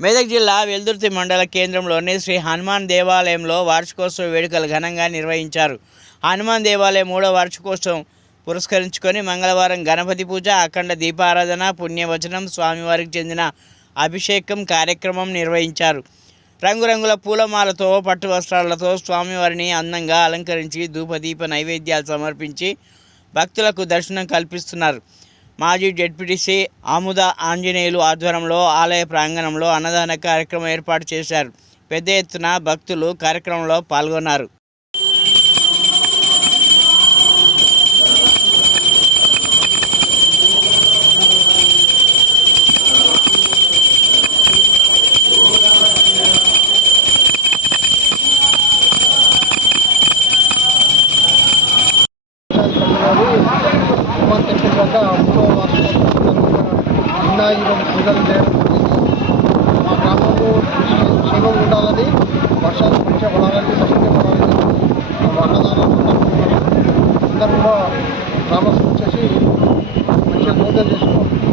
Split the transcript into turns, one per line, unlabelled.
మెదక్ జిల్లా వెల్దుర్తి మండల కేంద్రంలోని శ్రీ హనుమాన్ దేవాలయంలో వార్షికోత్సవ వేడుకలు ఘనంగా నిర్వహించారు. హనుమాన్ దేవాలయం మూడో వార్షికోత్సవం పురస్కరించుకొని మంగళవారం గణపతి పూజ అఖండ దీపారాధన పుణ్యవచనం స్వామివారికి చెందిన అభిషేకం కార్యక్రమం నిర్వహించారు. రంగురంగుల పూలమాలతో పట్టు వస్త్రాలతో స్వామివారిని అందంగా అలంకరించి ధూపదీప నైవేద్యాలు సమర్పించి భక్తులకు దర్శనం కల్పిస్తున్నారు. మాజీ జెడ్పీటీసీ ఆముద ఆంజనేయులు ఆధ్వర్యంలో ఆలయ ప్రాంగణంలో అన్నదాన కార్యక్రమం ఏర్పాటు చేశారు. పెద్ద ఎత్తున భక్తులు కార్యక్రమంలో పాల్గొన్నారు.
హనుమాన్ టెంపుల్ వద్ద పూజలు చేయడం మా గ్రామంలో కృషి క్షేమం ఉండాలని వర్షాలు మంచిగా పడాలని సౌకర్యం పడాలని అన్నదానం సందర్భంగా గ్రామస్తులు వచ్చేసి మంచిగా భోజనం చేసుకోవాలి